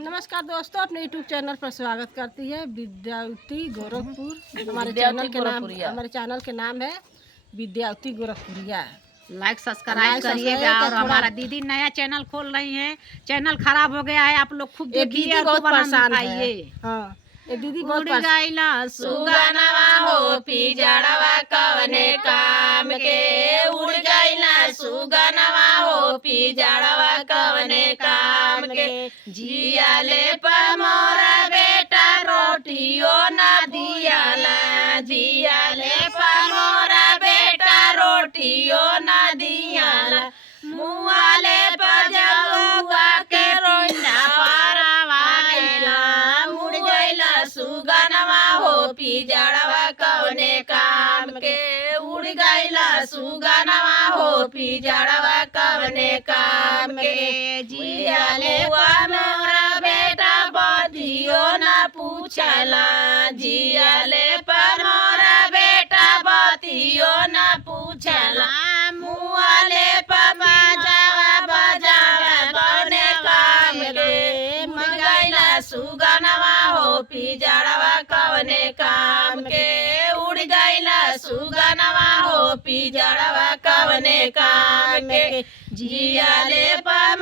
नमस्कार दोस्तों, अपने यूट्यूब चैनल पर स्वागत करती है विद्यावती गोरखपुर। हमारे चैनल के नाम है विद्यावती गोरखपुरिया। लाइक सब्सक्राइब करिएगा। और हमारा दीदी नया चैनल खोल रही है, चैनल खराब हो गया है, आप लोग खूब देखिए और बहुत परेशान है। हाँ, ये दीदी बहुत गईला सुगनवा हो पिजड़वा कवने काम के, उड़ गईला सुगनवा हो पिजड़वा कवने काम के, जियाले पर मोरा बेटा रोटियो न दियाला, जियाले पर मोरा बेटा रोटियो न दियाला, मुआले पर जौआ के रोइना परवाइला, मुड़ गईला सुगनवा हो पिजड़वा कवने काम के, उड़ गईला सुगनवा हो पिजड़वा कवने काम के, जियाले मोरा बेटा बतियो न पूछला, जियाले पर मोरा बेटा बतियो न पूछला, मुआले पर बजावा कवने काम के, उड़ गईला सुगनवा हो पिजड़वा कवने काम के, उड़ गईला सुगनवा हो पिजड़वा कवने काम के, जियाले पर